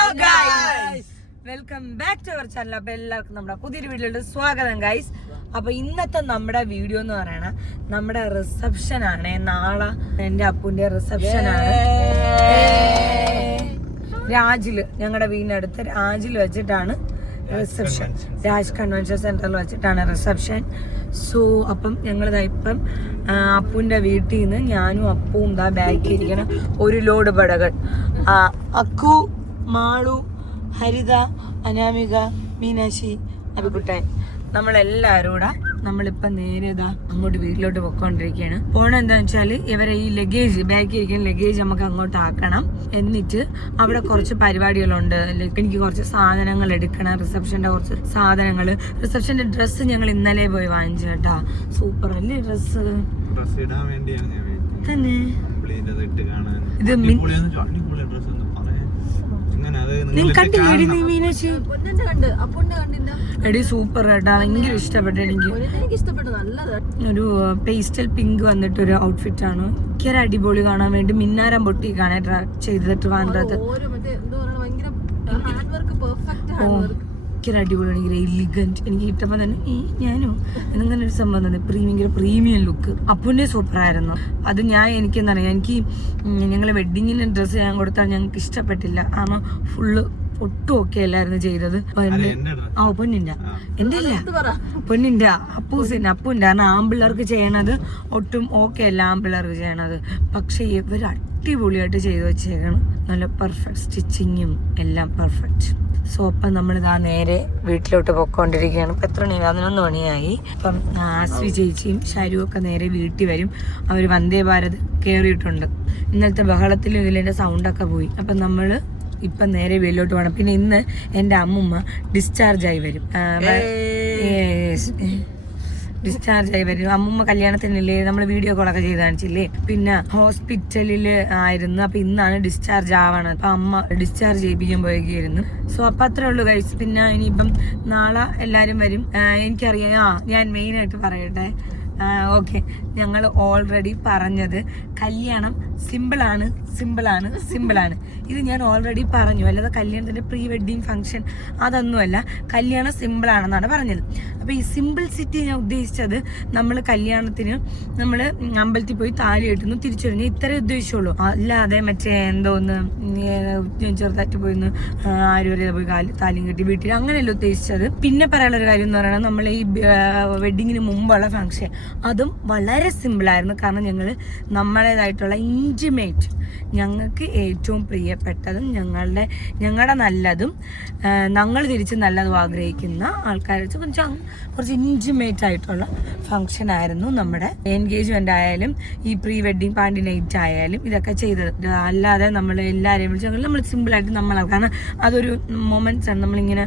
Hello guys, welcome back to our channel. അപ്പൊ എല്ലാവർക്കും നമ്മുടെ പുതിയൊരു വീഡിയോയിലോട്ട് സ്വാഗതം ഗൈസ്. അപ്പൊ ഇന്നത്തെ നമ്മുടെ വീഡിയോ എന്ന് പറയണ നമ്മുടെ റിസപ്ഷൻ ആണ്. നാളെ എന്റെ അപ്പുന്റെ റിസപ്ഷൻ ആണ്. രാജില്, ഞങ്ങളുടെ വീടിനടുത്ത് രാജിൽ വെച്ചിട്ടാണ് റിസപ്ഷൻ. രാജ് കൺവെൻഷൻ സെന്ററിൽ വെച്ചിട്ടാണ് റിസപ്ഷൻ. സോ അപ്പം ഞങ്ങളിതാ ഇപ്പം അപ്പുവിന്റെ വീട്ടിൽ നിന്ന് ഞാനും അപ്പുവും ഇതാ ബാക്കി ഇരിക്കണം. ഒരു ലോഡ് പടകൾ. അക്കു, മാളു, ഹരിത, അനാമിക, മീനാക്ഷി, അബിക്കുട്ടൻ, നമ്മളെല്ലാവരും കൂടെ നമ്മളിപ്പം നേരെ ഇതാ അങ്ങോട്ട് വീട്ടിലോട്ട് പൊയ്ക്കൊണ്ടിരിക്കുകയാണ്. പോണ എന്താന്ന് വെച്ചാൽ ഇവരെ ഈ ലഗേജ്, ബാക്കി ഇരിക്കുന്ന ലഗേജ് നമുക്ക് അങ്ങോട്ട് ആക്കണം. എന്നിട്ട് അവിടെ കുറച്ച് പരിപാടികളുണ്ട്. എനിക്ക് കുറച്ച് സാധനങ്ങൾ എടുക്കണം, റിസപ്ഷന്റെ കുറച്ച് സാധനങ്ങൾ. റിസപ്ഷന്റെ ഡ്രസ്സ് ഞങ്ങൾ ഇന്നലെ പോയി വാങ്ങിച്ചു കേട്ടാ. സൂപ്പർ അല്ലേ ഡ്രസ്സ് തന്നെ. ഇത് എടി സൂപ്പർ കേട്ടാ, ഭയങ്കര ഇഷ്ടപ്പെട്ടു എനിക്ക്. ഒരു പേസ്റ്റൽ പിങ്ക് വന്നിട്ട് ഒരു ഔട്ട്ഫിറ്റ് ആണ്. ഭയങ്കര അടിപൊളി, കാണാൻ വേണ്ടി മിന്നാരം പൊട്ടിക്കാണ് ചെയ്തിട്ട് വേണ്ടത്. ഭയങ്കര അടിപൊളി, ഭയങ്കര എലിഗന്റ്. എനിക്ക് കിട്ടുമ്പോ തന്നെ ഞാനും എന്നിങ്ങനെ ഒരു സംഭവം തന്നെ ഭയങ്കര പ്രീമിയം ലുക്ക്. അപ്പുവിന്റെ സൂപ്പറായിരുന്നു അത്. എനിക്കെന്താ പറയാ, എനിക്ക് ഞങ്ങള് വെഡിങ്ങിന് ഡ്രസ്സ് ഞാൻ കൊടുത്താൽ ഞങ്ങൾക്ക് ഇഷ്ടപ്പെട്ടില്ല. കാരണം ഫുള്ള് ഒട്ടും ഓക്കെ അല്ലായിരുന്നു ചെയ്തത്. പൊന്നിന്റെ എന്റെ അല്ല, പൊന്നിന്റെ അപ്പുവിന്റെ. കാരണം ആമ്പിള്ളേർക്ക് ചെയ്യണത് ഒട്ടും ഓക്കെ അല്ല ആമ്പിള്ളേർക്ക് ചെയ്യണത്. പക്ഷെ ഇവർ അടിപൊളിയായിട്ട് ചെയ്തു വെച്ചേക്കണം. നല്ല പെർഫെക്റ്റ് സ്റ്റിച്ചിങ്ങും എല്ലാം പെർഫെക്റ്റ്. സോ അപ്പം നമ്മളിതാ നേരെ വീട്ടിലോട്ട് പൊക്കോണ്ടിരിക്കുകയാണ്. ഇപ്പം എത്ര മണി? 11 മണിയായി. അപ്പം ആസ്വി ചേച്ചിയും ഷാരുവും ഒക്കെ നേരെ വീട്ടിൽ വരും. അവർ വന്ദേ ഭാരത് കയറിയിട്ടുണ്ട്. ഇന്നലത്തെ ബഹളത്തിലും ഇതിൻ്റെ സൗണ്ടൊക്കെ പോയി. അപ്പം നമ്മൾ ഇപ്പം നേരെ വെളിയിലോട്ട് പോകണം. പിന്നെ ഇന്ന് എൻ്റെ അമ്മുമ്മ ഡിസ്ചാർജ് ആയി വരും. അമ്മുമ്മ കല്യാണത്തിനില്ലേ നമ്മൾ വീഡിയോ കോളൊക്കെ ചെയ്ത് കാണിച്ചില്ലേ. പിന്നെ ഹോസ്പിറ്റലിൽ ആയിരുന്നു. അപ്പൊ ഇന്നാണ് ഡിസ്ചാർജ് ആവണത്. അപ്പൊ അമ്മ ഡിസ്ചാർജ് ചെയ്യിപ്പിക്കാൻ പോയിരിക്കുന്നു. സോ അപ്പൊ അത്രേ ഉള്ളൂ കഴിച്ചു. പിന്നെ ഇനിയിപ്പം നാളെ എല്ലാരും വരും. എനിക്കറിയാം. ഞാൻ മെയിനായിട്ട് പറയട്ടെ. ഓക്കെ, ഞങ്ങൾ ഓൾറെഡി പറഞ്ഞത് കല്യാണം സിമ്പിളാണ്. ഇത് ഞാൻ ഓൾറെഡി പറഞ്ഞു. അല്ലാതെ കല്യാണത്തിൻ്റെ പ്രീ വെഡ്ഡിങ് ഫംഗ്ഷൻ അതൊന്നുമല്ല. കല്യാണം സിമ്പിളാണെന്നാണ് പറഞ്ഞത്. അപ്പോൾ ഈ സിമ്പിൾ സിറ്റി ഞാൻ ഉദ്ദേശിച്ചത്, നമ്മൾ കല്യാണത്തിന് നമ്മൾ അമ്പലത്തിൽ പോയി താലി കെട്ടുന്നു, തിരിച്ചു വരുന്നു, ഇത്രേ ഉദ്ദേശിച്ചുള്ളൂ. അല്ലാതെ മറ്റേ എന്തോന്ന് ചെറുതായിട്ട് പോയിന്ന് ആരും പോയി താലിയും കെട്ടി വീട്ടിൽ, അങ്ങനെയല്ല ഉദ്ദേശിച്ചത്. പിന്നെ പറയാനുള്ളൊരു കാര്യം എന്ന് പറയുന്നത്, നമ്മൾ ഈ വെഡ്ഡിങ്ങിന് മുമ്പുള്ള ഫംഗ്ഷൻ അതും വളരെ സിമ്പിളായിരുന്നു. കാരണം ഞങ്ങൾ നമ്മളേതായിട്ടുള്ള ഇൻറ്റിമേറ്റ്, ഞങ്ങൾക്ക് ഏറ്റവും പ്രിയപ്പെട്ടതും ഞങ്ങളുടെ നല്ലതും ഞങ്ങൾ തിരിച്ച് നല്ലതും ആഗ്രഹിക്കുന്ന ആൾക്കാരെ വെച്ച് കുറച്ച് ഇൻറ്റിമേറ്റ് ആയിട്ടുള്ള ഫംഗ്ഷൻ ആയിരുന്നു നമ്മുടെ. എൻഗേജ്മെന്റ് ആയാലും ഈ പ്രീ വെഡ്ഡിങ് പാർട്ടി നൈറ്റ് ആയാലും ഇതൊക്കെ ചെയ്തത്. അല്ലാതെ നമ്മൾ എല്ലാവരെയും വിളിച്ച് നമ്മൾ സിമ്പിളായിട്ട് കാരണം അതൊരു മൊമെന്റ്സ് ആണ്. നമ്മളിങ്ങനെ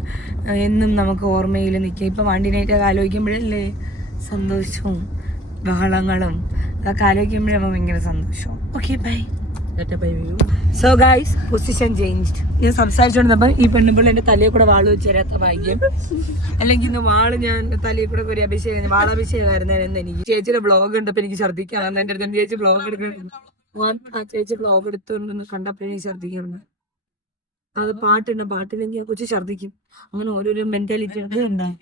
എന്നും നമുക്ക് ഓർമ്മയിൽ നിൽക്കുക. ഇപ്പം പാർട്ടി നൈറ്റൊക്കെ ആലോചിക്കുമ്പോഴല്ലേ സന്തോഷവും ബഹളങ്ങളും അതൊക്കെ ആലോചിക്കുമ്പോഴേ നമുക്ക് ഭയങ്കര സന്തോഷവും. Okay, bye. So guys, position changed. ഞാൻ സംസാരിച്ചോണ്ടിരുന്നപ്പോൾ ഈ പെണ്ണുപിള്ള എന്റെ തലയിൽ കൂടെ വാള് വെച്ച് തരാത്ത ഭാഗ്യം. അല്ലെങ്കിൽ ഇന്ന് വാള് ഞാൻ തലയിൽ കൂടെ ഒരു അഭിഷേകം, വാളാഭിഷേകമായിരുന്നേന്ന്. എനിക്ക് ചേച്ചിയുടെ ബ്ലോഗ് ഉണ്ടപ്പോൾ എനിക്ക് ഛർദ്ദിക്കാൻ എന്റെ അടുത്ത് ചേച്ചി ബ്ലോഗ് എടുക്കണം. ചേച്ചി ബ്ലോഗ് എടുത്തോണ്ടെന്ന് കണ്ടപ്പോഴേ എനിക്ക് ഛർദ്ദിക്കണം. അത് പാട്ടില്ലെങ്കിൽ ആ കൊച്ചു ഛർദ്ദിക്കും. അങ്ങനെ ഓരോരോ മെന്റാലിറ്റി ഒക്കെ ഉണ്ടായി.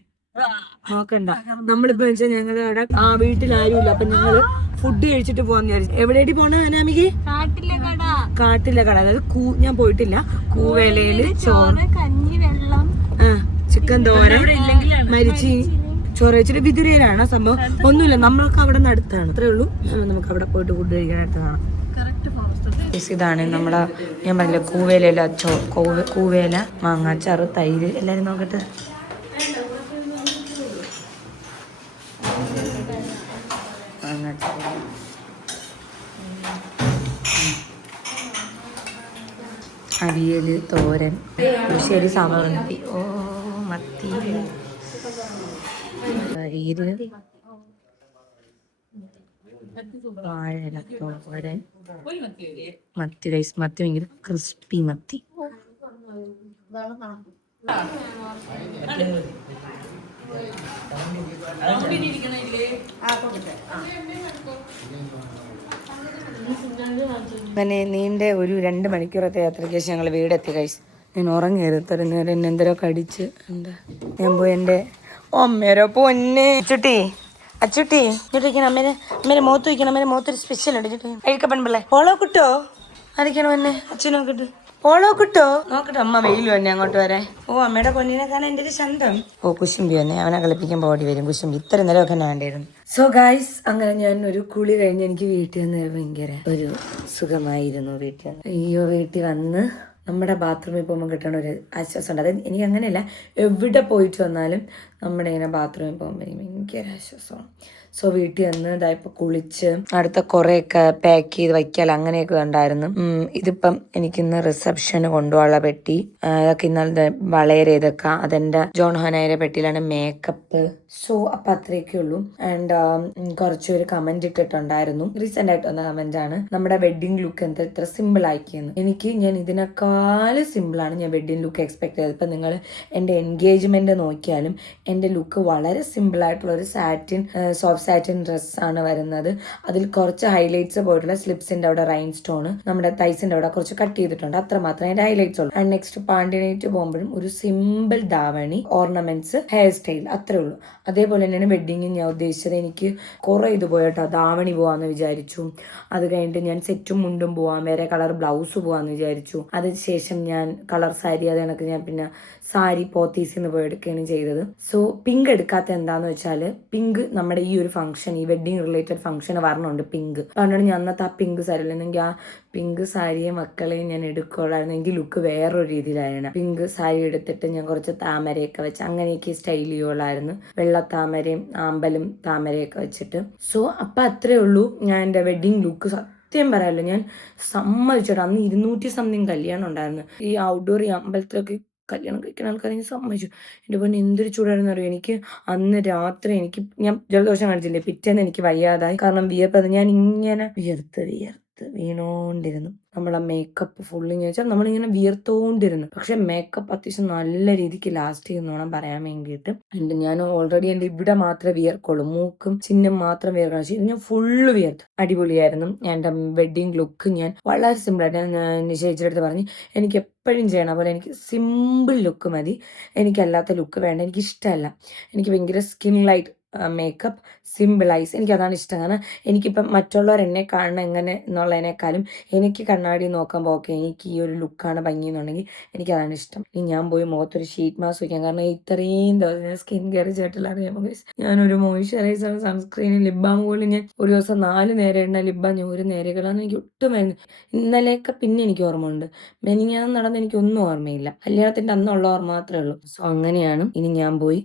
നോക്കണ്ട. നമ്മളിപ്പോ വെച്ചാൽ ഞങ്ങളുടെ വീട്ടിൽ ആരുമില്ല. അപ്പൊ ഞങ്ങള് ഫുഡ് കഴിച്ചിട്ട് പോകാന്ന് വിചാരിച്ചു. എവിടെയായിട്ട് പോണ അനാമിക്ക്? കാട്ടിലെ കട. അതായത് ഞാൻ പോയിട്ടില്ല. കൂവേലയില് ചോറ്, ചിക്കൻ തോരൻ, മരിച്ചി ചോറ് വെച്ചിട്ട് വിതുരയിലാണ് സംഭവം. ഒന്നുമില്ല, നമ്മളൊക്കെ അവിടെ നിന്ന് അടുത്താണ്. അത്രേ ഉള്ളൂ. നമുക്ക് അവിടെ പോയിട്ട് ഫുഡ് കഴിക്കാനായിട്ടാണ്. ഇതാണ് നമ്മളെ, ഞാൻ പറഞ്ഞില്ല, കൂവേല കൂവേല, മാങ്ങാച്ചാറ്, തൈര്. എല്ലാരും നോക്കട്ടെ. അവിയല്, തോരൻ, പുളിശ്ശേരി, സാമ്പാർ, മത്തി, തൈര്, വാഴയില തോരൻ, മത്തി റൈസ്. മത്തി ഭയങ്കര ക്രിസ്പി മത്തി. അങ്ങനെ നീണ്ട ഒരു 2 മണിക്കൂറത്തെ യാത്രയ്ക്ക് ശേഷം ഞങ്ങൾ വീടെത്തി. കഴിച്ച് ഞാൻ ഉറങ്ങിയത് ഇത്രയും നേരം എന്നെ എന്തരോ കടിച്ച്. എന്താ ഞാൻ പോയി എൻ്റെ അമ്മേരോ പൊന്നെ ചുട്ടി അച്ചുട്ടി ഇങ്ങോട്ടിരിക്കണം. അമ്മേരെ മുഖത്ത് വയ്ക്കണം. അമ്മേരെ മുഖത്തൊരു സ്പെഷ്യൽ ഉണ്ട് ചുട്ടി. അഴിക്കപ്പൻ പിള്ളേ ഓളോ കിട്ടോ ആയിരിക്കണം എന്നെ അച്ഛൻ നോക്കിട്ട് ഓളോ കിട്ടോ നോക്കട്ടെ. അമ്മ വെയിൽ തന്നെ അങ്ങോട്ട് വരെ. ഓ അമ്മയുടെ പൊന്നിനെ കാണാൻ എൻ്റെ ഒരു ചന്തം. ഓ കുശുമ്പി വന്നെ അവനെ കളിപ്പിക്കുമ്പോൾ ഓടി വരും കുശുമ്പി. ഇത്ര നേരമൊക്കെ ഞാൻ വേണ്ടിയിരുന്നു. സോ ഗൈസ് അങ്ങനെ ഞാൻ ഒരു കുളി കഴിഞ്ഞ് എനിക്ക് വീട്ടിൽ വന്ന് ഭയങ്കര ഒരു സുഖമായിരുന്നു. വീട്ടിൽ വന്ന് അയ്യോ വീട്ടിൽ വന്ന് നമ്മുടെ ബാത്റൂമിൽ പോകുമ്പോൾ കിട്ടണ ഒരു ആശ്വാസമുണ്ട്. അതായത് എനിക്ക് അങ്ങനെയല്ല, എവിടെ പോയിട്ട് വന്നാലും നമ്മുടെ ഇങ്ങനെ ബാത്റൂമിൽ പോകുമ്പോൾ എനിക്ക് ഭയങ്കര ആശ്വാസമാണ്. സോ വീട്ടിൽ വന്ന് ഇതായിപ്പോൾ കുളിച്ച് അടുത്ത കുറേയൊക്കെ പാക്ക് ചെയ്ത് വയ്ക്കാൽ അങ്ങനെയൊക്കെ ഉണ്ടായിരുന്നു. ഇതിപ്പം എനിക്കിന്ന് റിസപ്ഷന് കൊണ്ടുപോകാനുള്ള പെട്ടി. ഇതൊക്കെ ഇന്നലെ വളരെ ഇതൊക്കെ അതെൻ്റെ ജോൺ ഹനായുടെ പെട്ടിയിലാണ്. മേക്കപ്പ്. സോ അപ്പം അത്രയൊക്കെ ഉള്ളൂ. ആൻഡ് കുറച്ചൊരു കമന്റ് ഇട്ടിട്ടുണ്ടായിരുന്നു. റീസെന്റ് ആയിട്ട് വന്ന കമന്റ് ആണ്, നമ്മുടെ വെഡിങ് ലുക്ക് എന്താ ഇത്ര സിമ്പിൾ ആക്കിയെന്ന്. ഞാൻ ഇതിനേക്കാൾ സിമ്പിളാണ് ഞാൻ വെഡിങ് ലുക്ക് എക്സ്പെക്ട് ചെയ്തത്. ഇപ്പം നിങ്ങൾ എൻ്റെ എൻഗേജ്മെന്റ് നോക്കിയാലും എൻ്റെ ലുക്ക് വളരെ സിമ്പിൾ ആയിട്ടുള്ള ഒരു സോഫ്റ്റ് സാറ്റിൻ ഡ്രസ്സാണ് വരുന്നത്. അതിൽ കുറച്ച് ഹൈലൈറ്റ്സ് പോയിട്ടുള്ള സ്ലിപ്സിന്റെ അവിടെ റൈൻ സ്റ്റോൺ, നമ്മുടെ തൈസിന്റെ അവിടെ കുറച്ച് കട്ട് ചെയ്തിട്ടുണ്ട്. അത്ര മാത്രമേ അതിന്റെ ഹൈലൈറ്റ്സ് ഉള്ളൂ. ആൻഡ് നെക്സ്റ്റ് പാണ്ടിനേറ്റ് പോകുമ്പോഴും ഒരു simple davani, ornaments, hair style അത്രേ ഉള്ളൂ. അതേപോലെ തന്നെയാണ് വെഡിങ്ങിന് ഞാൻ ഉദ്ദേശിച്ചത്. എനിക്ക് കുറെ ഇത് പോയിട്ടോ ധാവണി പോവാന്ന് വിചാരിച്ചു. അത് കഴിഞ്ഞിട്ട് ഞാൻ സെറ്റും മുണ്ടും പോവാം, വേറെ കളർ ബ്ലൗസ് പോവാന്ന് വിചാരിച്ചു. അതിനുശേഷം ഞാൻ കളർ സാരി, അത് കണക്ക് ഞാൻ പിന്നെ സാരി പോത്തീസിന്ന് പോയി എടുക്കുകയാണ് ചെയ്തത്. സോ പിങ്ക് എടുക്കാത്ത എന്താന്ന് വെച്ചാൽ പിങ്ക് നമ്മുടെ ഈ ഒരു ഫംഗ്ഷൻ, ഈ വെഡിങ് റിലേറ്റഡ് ഫംഗ്ഷൻ വരണുണ്ട് പിങ്ക്. അതുകൊണ്ടാണ് ഞാൻ അന്നത്തെ ആ പിങ്ക് സാരി അല്ലെങ്കിൽ ആ പിങ്ക് സാരിയെ മക്കളെയും ഞാൻ എടുക്കുകയുള്ളായിരുന്നു. എനിക്ക് ലുക്ക് വേറൊരു രീതിയിലായിരുന്നു. പിങ്ക് സാരി എടുത്തിട്ട് ഞാൻ കുറച്ച് താമരയൊക്കെ വെച്ച് അങ്ങനെയൊക്കെ സ്റ്റൈൽ ചെയ്യുള്ളായിരുന്നു. വെള്ള താമരയും ആമ്പലും താമരയൊക്കെ വെച്ചിട്ട്. സോ അപ്പം അത്രേ ഉള്ളൂ ഞാൻ എൻ്റെ വെഡിങ് ലുക്ക്. സത്യം പറയാമല്ലോ, ഞാൻ സമ്മതിച്ചോട്ടെ. അന്ന് 200 സംതിങ് കല്യാണം ഉണ്ടായിരുന്നു. ഈ ഔട്ട്ഡോർ ഈ അമ്പലത്തിലൊക്കെ കല്യാണം കഴിക്കുന്ന ആൾക്കാരെ ഞാൻ സമ്മതിച്ചു. എൻ്റെ പൊന്നെ എന്തൊരു ചൂടായിരുന്നു അറിയോ. എനിക്ക് അന്ന് രാത്രി ഞാൻ ജലദോഷം കാണിച്ചില്ലേ, പിറ്റേന്ന് എനിക്ക് വയ്യാതായി. കാരണം വിയർപ്പത് ഞാൻ ഇങ്ങനെ വിയർത്ത് വീണോണ്ടിരുന്നു. നമ്മളെ മേക്കപ്പ് ഫുള്ളിങ് വെച്ചാൽ നമ്മളിങ്ങനെ വിയർത്തോണ്ടിരുന്നു. പക്ഷെ മേക്കപ്പ് അത്യാവശ്യം നല്ല രീതിക്ക് ലാസ്റ്റ് ചെയ്യുന്നോണം പറയാൻ വേണ്ടിയിട്ട്. ഞാൻ ഓൾറെഡി എൻ്റെ ഇവിടെ മാത്രമേ വിയർക്കുള്ളൂ, മൂക്കും ചിഹ്നം മാത്രം വിയർക്കണം. പക്ഷേ ഞാൻ ഫുള്ള് വിയർത്ത്. അടിപൊളിയായിരുന്നു എൻ്റെ വെഡിങ് ലുക്ക്. ഞാൻ വളരെ സിമ്പിളായിട്ട് ഞാൻ നിശ്ചയിച്ചെടുത്ത് പറഞ്ഞ് എനിക്ക് എപ്പോഴും ചെയ്യണം പോലെ എനിക്ക് സിമ്പിൾ ലുക്ക് മതി, എനിക്കല്ലാത്ത ലുക്ക് വേണ്ട, എനിക്കിഷ്ടമല്ല. എനിക്ക് ഭയങ്കര skin light makeup, simple eyes, എനിക്കതാണ് ഇഷ്ടം. കാരണം എനിക്കിപ്പം മറ്റുള്ളവർ എന്നെ കാണണം എങ്ങനെ എന്നുള്ളതിനേക്കാളും എനിക്ക് കണ്ണാടി നോക്കുമ്പോൾ ഓക്കെ എനിക്ക് ഈ ഒരു ലുക്കാണ് ഭംഗി എന്നുണ്ടെങ്കിൽ എനിക്കതാണ് ഇഷ്ടം. ഇനി ഞാൻ പോയി മുഖത്തൊരു ഷീറ്റ് മാസ്ക് വയ്ക്കാം. കാരണം ഇത്രയും ദിവസം ഞാൻ സ്കിൻ കെയർ ചെയ്തിട്ടില്ല. അറിയാമോ ഗൈസ്, ഞാനൊരു മോയ്സ്ചറൈസർ, സൺസ്ക്രീൻ, ലിപ് ബാം പോലും ഞാൻ ഒരു ദിവസം 4 നേരം ഇടുന്ന ലിപ് ബാം ഞാൻ ഒരു നേരം ഇടാന്ന് എനിക്ക് ഒട്ടും വരുന്നു. ഇന്നലെയൊക്കെ പിന്നെ എനിക്ക് ഓർമ്മ ഉണ്ട്, മെനിഞ്ഞാന്ന് നടന്ന് എനിക്കൊന്നും ഓർമ്മയില്ല. കല്യാണത്തിന്റെ അന്നുള്ള ഓർമ്മ മാത്രമേ ഉള്ളൂ. സോ അങ്ങനെയാണ്. ഇനി ഞാൻ പോയി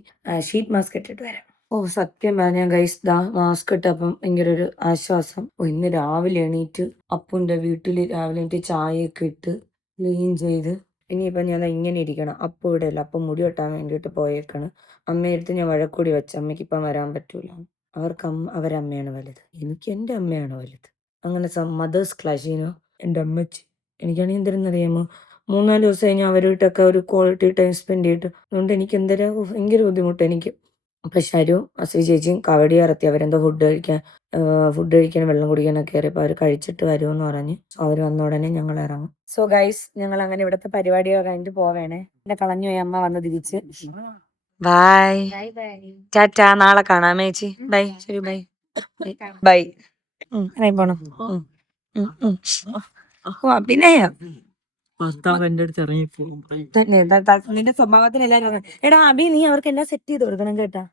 ഷീറ്റ് മാസ്ക് ഇട്ടിട്ട് വരാം. ഓ സത്യം പറഞ്ഞാൽ ഗൈസ് മാസ്ക് ഇട്ടപ്പം ഭയങ്കര ഒരു ആശ്വാസം. ഇന്ന് രാവിലെ എണീറ്റ് അപ്പുൻ്റെ വീട്ടിൽ രാവിലെ എണീറ്റ് ചായയൊക്കെ ഇട്ട് ക്ലീൻ ചെയ്ത് ഇനിയിപ്പം ഞാൻ ഇങ്ങനെ ഇരിക്കണം. അപ്പം ഇവിടെ അല്ല, അപ്പം മുടി വെട്ടാൻ വേണ്ടിയിട്ട് പോയേക്കാണ്. അമ്മയെടുത്ത് ഞാൻ വഴക്കൂടി വെച്ച, അമ്മയ്ക്ക് ഇപ്പം വരാൻ പറ്റൂല, അവർക്ക് അവരമ്മയാണ് വലുത്, എനിക്ക് എൻ്റെ അമ്മയാണ് വലുത്. അങ്ങനെ മദേഴ്സ് ക്ലാഷീനോ എൻ്റെ അമ്മച്ചി. എനിക്കാണെങ്കിൽ എന്തെന്നറിയാമോ, 3-4 ദിവസം കഴിഞ്ഞാൽ അവരുമായിട്ടൊക്കെ ഒരു ക്വാളിറ്റി ടൈം സ്പെൻഡ് ചെയ്തിട്ട്. അതുകൊണ്ട് എനിക്ക് എന്തരാ ഭയങ്കര ബുദ്ധിമുട്ട് എനിക്ക്. അപ്പം ഷരും അസി ചേച്ചിയും കവടി ഇറത്തി അവരെന്തോ ഫുഡ് കഴിക്കാൻ വെള്ളം കുടിക്കാനൊക്കെ കയറിയപ്പോൾ അവർ കഴിച്ചിട്ട് വരുമെന്ന് പറഞ്ഞ്. സോ അവർ വന്ന ഉടനെ ഞങ്ങൾ ഇറങ്ങും. സോ ഗൈസ് ഞങ്ങൾ അങ്ങനെ ഇവിടുത്തെ പരിപാടികൾ കഴിഞ്ഞിട്ട് പോവേണേ. എന്നെ കളഞ്ഞു പോയി അമ്മ വന്ന് തിരിച്ച്. ബൈ ടാറ്റാ, നാളെ കാണാം ചേച്ചി. ബൈ, ശരി ബൈ ബൈ. പോണം പിന്നെയോ നിന്റെ സ്വഭാവത്തിന് എല്ലാരും എടാ അബി, നീ അവർക്ക് എല്ലാം സെറ്റ് ചെയ്ത് കൊടുക്കണം കേട്ടാ.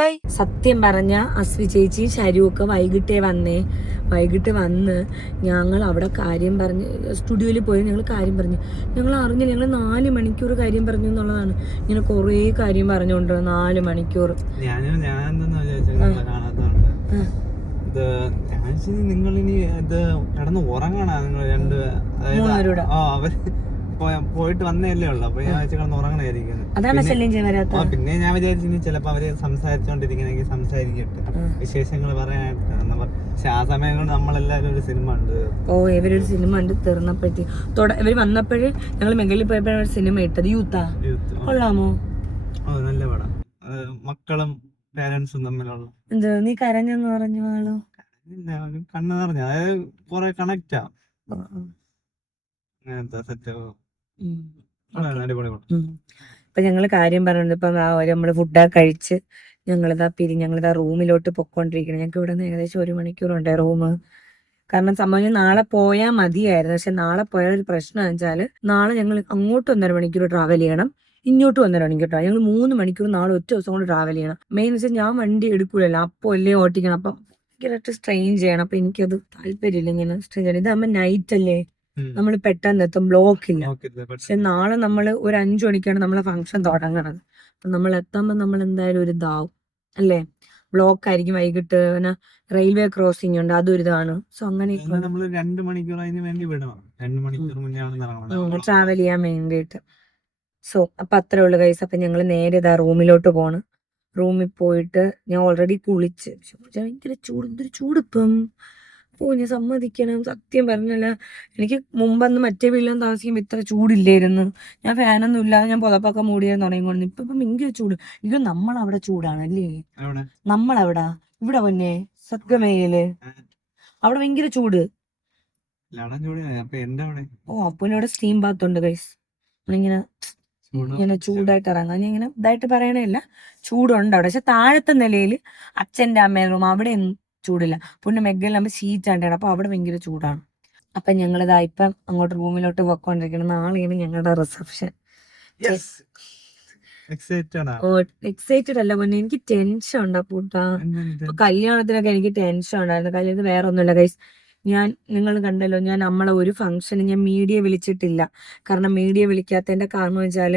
ബൈ. സത്യം പറഞ്ഞ അസ്വി ചേച്ചി ശരു ഒക്കെ വൈകിട്ട് വന്ന് ഞങ്ങൾ അവിടെ കാര്യം പറഞ്ഞ് സ്റ്റുഡിയോയിൽ പോയി ഞങ്ങൾ കാര്യം പറഞ്ഞു. ഞങ്ങൾ അറിഞ്ഞില്ല, ഞങ്ങൾ 4 മണിക്കൂർ കാര്യം പറഞ്ഞു എന്നുള്ളതാണ്. ഇങ്ങനെ കുറേ കാര്യം പറഞ്ഞുകൊണ്ട് 4 മണിക്കൂർ. നിങ്ങളിനി ഇത് കിടന്ന് ഉറങ്ങണ നിങ്ങൾ രണ്ട് അവര് പോയിട്ട് വന്നല്ലേ ഉള്ളു. അപ്പൊ ഞാൻ കിടന്ന് ഉറങ്ങണായിരിക്കും. പിന്നെ ഞാൻ വിചാരിച്ചു ഇനി ചിലപ്പോ അവര് സംസാരിച്ചോണ്ടിരിക്കുന്നെങ്കിൽ സംസാരിക്കട്ടെ, വിശേഷങ്ങൾ പറയാനായിട്ട്. പക്ഷെ ആ സമയം കൊണ്ട് നമ്മളെല്ലാരും ഒരു സിനിമ ഉണ്ട്. ഇവരൊരു സിനിമ ഉണ്ട് തീർന്നപ്പോഴത്തേ ഇവര് വന്നപ്പോഴേ ഞങ്ങൾ മെഗലിൽ പോയപ്പോഴാണ് ഒരു സിനിമ ഇട്ടത്. യൂത്താ കൊള്ളാമോ? നല്ല പടം. മക്കളും പേരൻസും തമ്മിലുള്ള. എന്ത് നീ കരഞ്ഞെന്ന് പറഞ്ഞു ആളോ? കണ്ണ് നിറഞ്ഞ, അതായത് കൊറേ കണക്റ്റാ. അങ്ങനത്തെ സെറ്റ് ഉം. അടിപൊളി. ഇപ്പൊ ഞങ്ങള് കാര്യം പറഞ്ഞത് ഇപ്പൊ നമ്മള് ഫുഡൊക്കെ കഴിച്ച് ഞങ്ങളിതാ റൂമിലോട്ട് പൊക്കോണ്ടിരിക്കണം. ഞങ്ങൾക്ക് ഇവിടെ നിന്ന് ഏകദേശം 1 മണിക്കൂറുണ്ട് റൂം. കാരണം സംഭവം നാളെ പോയാൽ മതിയായിരുന്നു. പക്ഷെ നാളെ പോയ ഒരു പ്രശ്നം എന്ന് വെച്ചാല് നാളെ ഞങ്ങൾ അങ്ങോട്ട് 1.5 മണിക്കൂർ ട്രാവൽ ചെയ്യണം, ഇങ്ങോട്ടും 1.5 മണിക്കൂർ ട്രാവൽ. ഞങ്ങൾ 3 മണിക്കൂർ നാളെ ഒറ്റ ദിവസം കൊണ്ട് ട്രാവൽ ചെയ്യണം. മെയിൻ വെച്ചാൽ ഞാൻ വണ്ടി എടുക്കൂലല്ലോ, അപ്പൊ അല്ലേ ഓട്ടിക്കണം. അപ്പം ഭയങ്കരമായിട്ട് സ്ട്രെയിൻ ചെയ്യണം. അപ്പൊ എനിക്കത് താല്പര്യമില്ല ഇങ്ങനെ സ്ട്രെയിൻ ചെയ്യണം. ഇതാകുമ്പോ നൈറ്റ് അല്ലേ, നമ്മൾ പെട്ടെന്ന് എത്തും, ബ്ലോക്ക് ഇല്ല. പക്ഷെ നാളെ നമ്മൾ ഒരു 5 മണിക്കാണ് നമ്മളെ ഫംഗ്ഷൻ തുടങ്ങണത്. അപ്പൊ നമ്മൾ എത്തുമ്പോ നമ്മൾ എന്തായാലും ഒരു ഇതാവും അല്ലേ, ബ്ലോക്ക് ആയിരിക്കും. വൈകിട്ട് പിന്നെ റെയിൽവേ ക്രോസിംഗ് ഉണ്ട്, അതൊരു ഇതാണ്. സോ അങ്ങനെയൊക്കെ 2 മണിക്കൂർ അതിന് വേണ്ടി വിടണം. 2 മണിക്കൂർ മുന്നേ ട്രാവൽ ചെയ്യാൻ വേണ്ടിയിട്ട്. സോ അപ്പൊ അത്രേ ഉള്ളു ഗൈസ്. അപ്പൊ ഞങ്ങൾ നേരെ ഇതാ റൂമിലോട്ട് പോണ്. റൂമിൽ പോയിട്ട് ഞാൻ ഓൾറെഡി കുളിച്ച്. ഭയങ്കര ചൂട്, എന്തൊരു ചൂടിപ്പം. ഞാൻ സമ്മതിക്കണം, സത്യം പറഞ്ഞല്ല. എനിക്ക് മുമ്പന്ന് മറ്റേ വീട്ടിലും താമസിക്കുമ്പോൾ ഇത്ര ചൂടില്ലായിരുന്നു. ഞാൻ ഫാനൊന്നും ഇല്ലാതെ ഞാൻ പുതപ്പൊക്കെ മൂടിയായിരുന്നു തുടങ്ങിക്കൊണ്ടു. ഇപ്പൊ ഭയങ്കര ചൂട്. ഇത് നമ്മളവിടെ ചൂടാണല്ലേ, നമ്മളവിടെ ഇവിടെ പൊന്നെ സത്യമേയില് അവിടെ ഭയങ്കര ചൂട്. അപ്പൂന്റെ അവിടെ സ്റ്റീം ബാത്ത് ഉണ്ട് ഗൈസ്. ഇങ്ങനെ ചൂടായിട്ട് ഇറങ്ങാം. ഞാൻ ഇങ്ങനെ ഇതായിട്ട് പറയണല്ല, ചൂടുണ്ട് അവിടെ. പക്ഷെ താഴത്തെ നിലയിൽ അച്ഛൻ്റെ അമ്മയുടെ റൂം അവിടെ ചൂടില്ല. പിന്നെ മെഗലാകുമ്പോൾ ഷീറ്റാണ്, അപ്പൊ അവിടെ ഭയങ്കര ചൂടാണ്. അപ്പൊ ഞങ്ങളിതാ ഇപ്പം അങ്ങോട്ട് റൂമിലോട്ട് പോയിക്കൊണ്ടിരിക്കണം. നാളെയാണ് ഞങ്ങളുടെ റിസപ്ഷൻ. എക്സൈറ്റഡ് അല്ല പൊന്നെ, എനിക്ക് ടെൻഷൻ ഉണ്ട് അപ്പൂട്ടാ. കല്യാണത്തിനൊക്കെ എനിക്ക് ടെൻഷൻ ഉണ്ടായിരുന്നു. കല്യാണത്തിന് വേറെ ഒന്നുമില്ല ഗൈസ്. നിങ്ങൾ കണ്ടല്ലോ, ഞാൻ നമ്മളെ ഒരു ഫംഗ്ഷന് ഞാൻ മീഡിയ വിളിച്ചിട്ടില്ല. കാരണം മീഡിയ വിളിക്കാത്തതിന്റെ കാരണം വെച്ചാൽ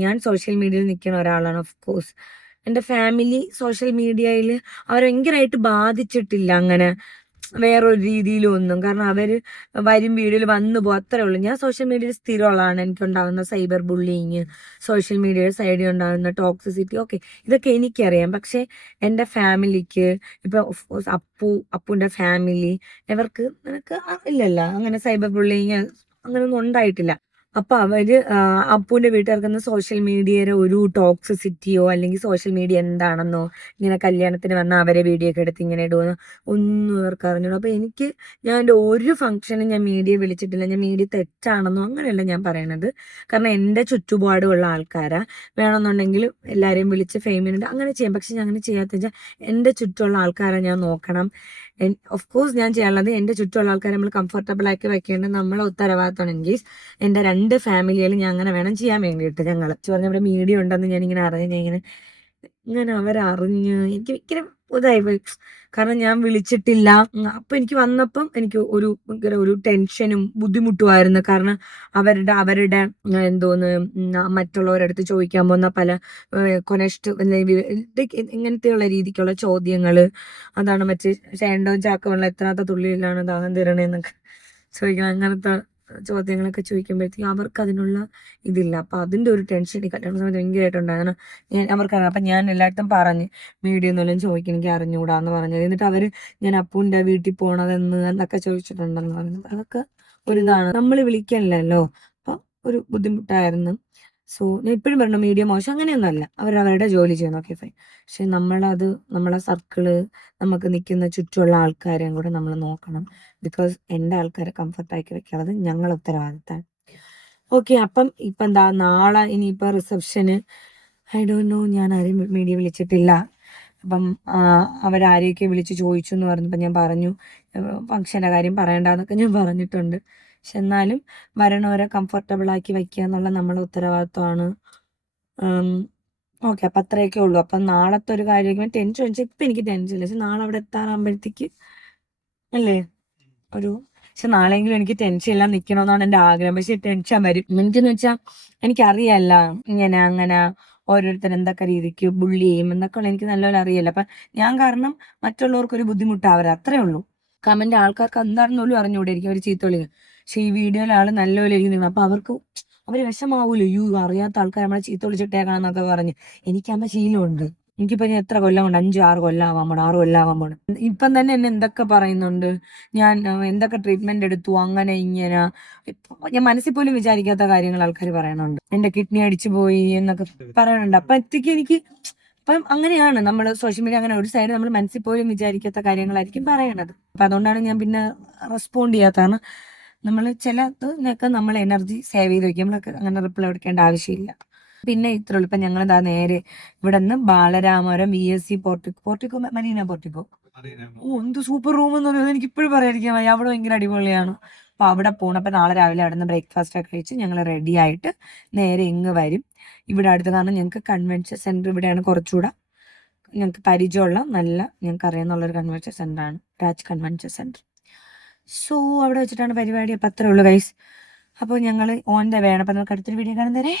ഞാൻ സോഷ്യൽ മീഡിയയിൽ നിൽക്കുന്ന ഒരാളാണ്. ഓഫ് കോഴ്സ് എൻ്റെ ഫാമിലി സോഷ്യൽ മീഡിയയിൽ അവർ ഭയങ്കരമായിട്ട് ബാധിച്ചിട്ടില്ല അങ്ങനെ വേറൊരു രീതിയിലും ഒന്നും. കാരണം അവർ വരും വീഡിയോയിൽ വന്നു പോകും, അത്രേ ഉള്ളൂ. ഞാൻ സോഷ്യൽ മീഡിയയിൽ സ്ഥിരമുള്ളതാണ്. എനിക്കുണ്ടാകുന്ന സൈബർ ബുള്ളിങ്, സോഷ്യൽ മീഡിയയുടെ സൈഡിൽ ഉണ്ടാകുന്ന ടോക്സിസിറ്റി, ഓക്കെ, ഇതൊക്കെ എനിക്കറിയാം. പക്ഷെ എൻ്റെ ഫാമിലിക്ക് ഇപ്പൊ അപ്പൂൻ്റെ ഫാമിലി ഇവർക്ക് ഇല്ലല്ല അങ്ങനെ സൈബർ ബുള്ളിങ് അങ്ങനെയൊന്നും ഉണ്ടായിട്ടില്ല. അപ്പൊ അപ്പൂന്റെ വീട്ടുകാർക്കൊന്നും സോഷ്യൽ മീഡിയയുടെ ഒരു ടോക്സിസിറ്റിയോ അല്ലെങ്കിൽ സോഷ്യൽ മീഡിയ എന്താണെന്നോ ഇങ്ങനെ കല്യാണത്തിന് വന്ന അവരെ വീഡിയോ ഒക്കെ എടുത്ത് ഇങ്ങനെ ഇടുമെന്നോ ഒന്നും അവർക്ക് അറിഞ്ഞൂടോ. അപ്പൊ ഞാൻ എൻ്റെ ഒരു ഫംഗ്ഷനും ഞാൻ മീഡിയ വിളിച്ചിട്ടില്ല. ഞാൻ മീഡിയ തെറ്റാണെന്നോ അങ്ങനെയല്ല ഞാൻ പറയണത്. കാരണം എൻ്റെ ചുറ്റുപാടുമുള്ള ആൾക്കാരാ, വേണമെന്നുണ്ടെങ്കിൽ എല്ലാവരെയും വിളിച്ച് ഫെയിമിനുണ്ട് അങ്ങനെ ചെയ്യാം. പക്ഷെ ഞാൻ അങ്ങനെ ചെയ്യാത്ത വെച്ചാൽ എൻ്റെ ചുറ്റുമുള്ള ആൾക്കാരെ ഞാൻ നോക്കണം. ഓഫ് കോഴ്സ് ഞാൻ ചെയ്യാനുള്ളത് എൻ്റെ ചുറ്റുമുള്ള ആൾക്കാരെ നമ്മൾ കംഫർട്ടബിൾ ആക്കി വെക്കേണ്ടത് നമ്മളെ ഉത്തരവാദിത്തമാണ്. എങ്കിൽ എൻ്റെ 2 ഫാമിലിയിലും ഞാൻ അങ്ങനെ വേണം ചെയ്യാൻ വേണ്ടിയിട്ട്. ഞങ്ങൾ പറഞ്ഞ ഇവിടെ മീഡിയ ഉണ്ടെന്ന് ഞാനിങ്ങനെ അറിഞ്ഞ് ഇങ്ങനെ അവരറിഞ്ഞ് എനിക്ക് ഭയങ്കര ഇതായി പോയി. കാരണം ഞാൻ വിളിച്ചിട്ടില്ല. അപ്പൊ എനിക്ക് വന്നപ്പം എനിക്ക് ഒരു ടെൻഷനും ബുദ്ധിമുട്ടുമായിരുന്നു. കാരണം അവരുടെ എന്തോന്ന് മറ്റുള്ളവരടുത്ത് ചോദിക്കാൻ പോകുന്ന പല കൊനസ്റ്റ് ഇങ്ങനത്തെയുള്ള രീതിക്കുള്ള ചോദ്യങ്ങള്. അതാണ് മറ്റേ ഷേണ്ടവും ചാക്കമുള്ള എത്രാത്ത തുള്ളിയിലാണ് ദാഹം തീരണേന്നൊക്കെ ചോദിക്കണം. അങ്ങനത്തെ ചോദ്യങ്ങളൊക്കെ ചോദിക്കുമ്പോഴത്തേക്കും അവർക്ക് അതിനുള്ള ഇതില്ല. അപ്പൊ അതിന്റെ ഒരു ടെൻഷൻ ഈ കല്യാണ സമയത്ത് ഭയങ്കരമായിട്ടുണ്ടായിരുന്നു. അവർക്കറിയാം. അപ്പൊ ഞാൻ എല്ലായിടത്തും പറഞ്ഞ് മീഡിയ ഒന്നും ചോദിക്കണമെങ്കിൽ അറിഞ്ഞുകൂടാന്ന് പറഞ്ഞത്. എന്നിട്ട് ഞാൻ അപ്പൂന്റെ വീട്ടിൽ പോണതെന്ന് എന്നൊക്കെ ചോദിച്ചിട്ടുണ്ടെന്ന് പറഞ്ഞു. അതൊക്കെ ഒരിതാണ്, നമ്മൾ വിളിക്കണല്ലോ. അപ്പൊ ഒരു ബുദ്ധിമുട്ടായിരുന്നു. സോ ഞാൻ ഇപ്പോഴും പറഞ്ഞു മീഡിയ മോശം അങ്ങനെയൊന്നുമല്ല, അവരവരുടെ ജോലി ചെയ്യുന്നു, ഓക്കെ ഫൈൻ. പക്ഷെ നമ്മളെ സർക്കിള്, നമുക്ക് നിൽക്കുന്ന ചുറ്റുമുള്ള ആൾക്കാരെയും കൂടെ നമ്മൾ നോക്കണം. ബിക്കോസ് എൻ്റെ ആൾക്കാരെ കംഫർട്ടാക്കി വെക്കാതെ ഞങ്ങൾ ഉത്തരവാദിത്തമാണ്. ഓക്കെ, അപ്പം എന്താ നാളെ ഇനിയിപ്പോൾ റിസപ്ഷന് ഐ ഡോണ്ട് നോ, ഞാൻ ആരെയും മീഡിയ വിളിച്ചിട്ടില്ല. അപ്പം അവരാരെയൊക്കെ വിളിച്ച് ചോദിച്ചു എന്ന് പറഞ്ഞപ്പോൾ ഞാൻ പറഞ്ഞു ഫംഗ്ഷൻ്റെ കാര്യം പറയണ്ടെന്നൊക്കെ ഞാൻ പറഞ്ഞിട്ടുണ്ട്. പക്ഷെ എന്നാലും വരണവരെ കംഫർട്ടബിൾ ആക്കി വയ്ക്കുക എന്നുള്ള നമ്മളെ ഉത്തരവാദിത്വമാണ്. ഓക്കെ, അപ്പം അത്രയൊക്കെ ഉള്ളൂ. അപ്പം നാളത്തെ ഒരു കാര്യം ടെൻഷൻ വെച്ചാൽ ഇപ്പം എനിക്ക് ടെൻഷൻ ഇല്ല. പക്ഷെ നാളെ അവിടെ എത്താറാകുമ്പോഴത്തേക്ക് അല്ലേ പക്ഷെ നാളെങ്കിലും എനിക്ക് ടെൻഷൻ ഇല്ലാതെ നിൽക്കണമെന്നാണ് എൻ്റെ ആഗ്രഹം. പക്ഷെ ടെൻഷൻ വരും. എനിക്കെന്ന് വെച്ചാൽ എനിക്കറിയാല്ല ഇങ്ങനെ അങ്ങനെ ഓരോരുത്തർ എന്തൊക്കെ രീതിക്ക് ബുള്ളി ചെയ്യും എന്നൊക്കെ എനിക്ക് നല്ലപോലെ അറിയില്ല. അപ്പം ഞാൻ കാരണം മറ്റുള്ളവർക്കൊരു ബുദ്ധിമുട്ടാവരുത്, അത്രേ ഉള്ളൂ. കമന്റ് ആൾക്കാർക്ക് എന്താണെന്ന് പോലും അറിഞ്ഞുകൂടായിരിക്കും അവർ ചീത്ത വിളിക്കും. പക്ഷെ ഈ വീഡിയോയിൽ ആൾ നല്ലപോലെ ഇരിക്കുന്നു. അപ്പൊ അവര് വിഷമാവൂല്ലോ, അറിയാത്ത ആൾക്കാർ നമ്മളെ ചീത്ത വിളിച്ചിട്ടേക്കാണെന്നൊക്കെ പറഞ്ഞ്. എനിക്കാകുമ്പോൾ ശീലമുണ്ട്. എനിക്കിപ്പോ ഞാൻ എത്ര കൊല്ലം കൊണ്ട് 5-6 കൊല്ലം ആവാൻ പോണം, 6 കൊല്ലം ആവാൻ പോണം. ഇപ്പം തന്നെ എന്നെ എന്തൊക്കെ പറയുന്നുണ്ട്, ഞാൻ എന്തൊക്കെ ട്രീറ്റ്മെന്റ് എടുത്തു അങ്ങനെ ഇങ്ങനെ. ഞാൻ മനസ്സിൽ പോലും വിചാരിക്കാത്ത കാര്യങ്ങൾ ആൾക്കാർ പറയണുണ്ട്. എന്റെ കിഡ്നി അടിച്ചു പോയി എന്നൊക്കെ പറയണുണ്ട്. അപ്പൊ എനിക്ക് അപ്പം അങ്ങനെയാണ് നമ്മൾ സോഷ്യൽ മീഡിയ, അങ്ങനെ ഒരു സൈഡ് നമ്മൾ മനസ്സിൽ പോലും വിചാരിക്കാത്ത കാര്യങ്ങളായിരിക്കും പറയണത്. അപ്പൊ അതുകൊണ്ടാണ് ഞാൻ പിന്നെ റെസ്പോണ്ട് ചെയ്യാത്തതാണ്. നമ്മൾ ചിലതൊക്കെ നമ്മൾ എനർജി സേവ് ചെയ്ത് വെക്കും, നമ്മളൊക്കെ അങ്ങനെ റിപ്ലൈ കൊടുക്കേണ്ട ആവശ്യമില്ല. പിന്നെ ഇത്രേ ഉള്ളൂ. ഇപ്പം ഞങ്ങൾ ഇതാ നേരെ ഇവിടെ നിന്ന് Balaramapuram VSC portico Marina portico, എന്ത് സൂപ്പർ റൂം എന്ന് പറയുന്നത് എനിക്ക് ഇപ്പോഴും പറയാതിരിക്കാൻ വയ്യ. അവിടെ ഭയങ്കര അടിപൊളിയാണ്. അപ്പൊ അവിടെ പോകണം. അപ്പൊ നാളെ രാവിലെ അവിടെ നിന്ന് ബ്രേക്ക്ഫാസ്റ്റ് ഒക്കെ കഴിച്ച് ഞങ്ങൾ റെഡി ആയിട്ട് നേരെ ഇങ്ങ് വരും. ഇവിടെ അടുത്ത് കാരണം ഞങ്ങൾക്ക് കൺവെൻഷൻ സെന്റർ ഇവിടെയാണ് കുറച്ചുകൂടെ ഞങ്ങൾക്ക് പരിചയമുള്ള ഞങ്ങൾക്ക് അറിയാവുന്നുള്ളൊരു കൺവെൻഷൻ സെന്ററാണ് രാജ് കൺവെൻഷൻ സെന്റർ. സോ അവിടെ വെച്ചിട്ടാണ് പരിപാടി. അപ്പം അത്രേ ഉള്ളൂ ഗൈസ്. അപ്പോൾ ഞങ്ങൾ ഓൺ ദ വേണം. അപ്പം നമുക്ക് അടുത്തൊരു വീഡിയോ കാണുന്നവരെ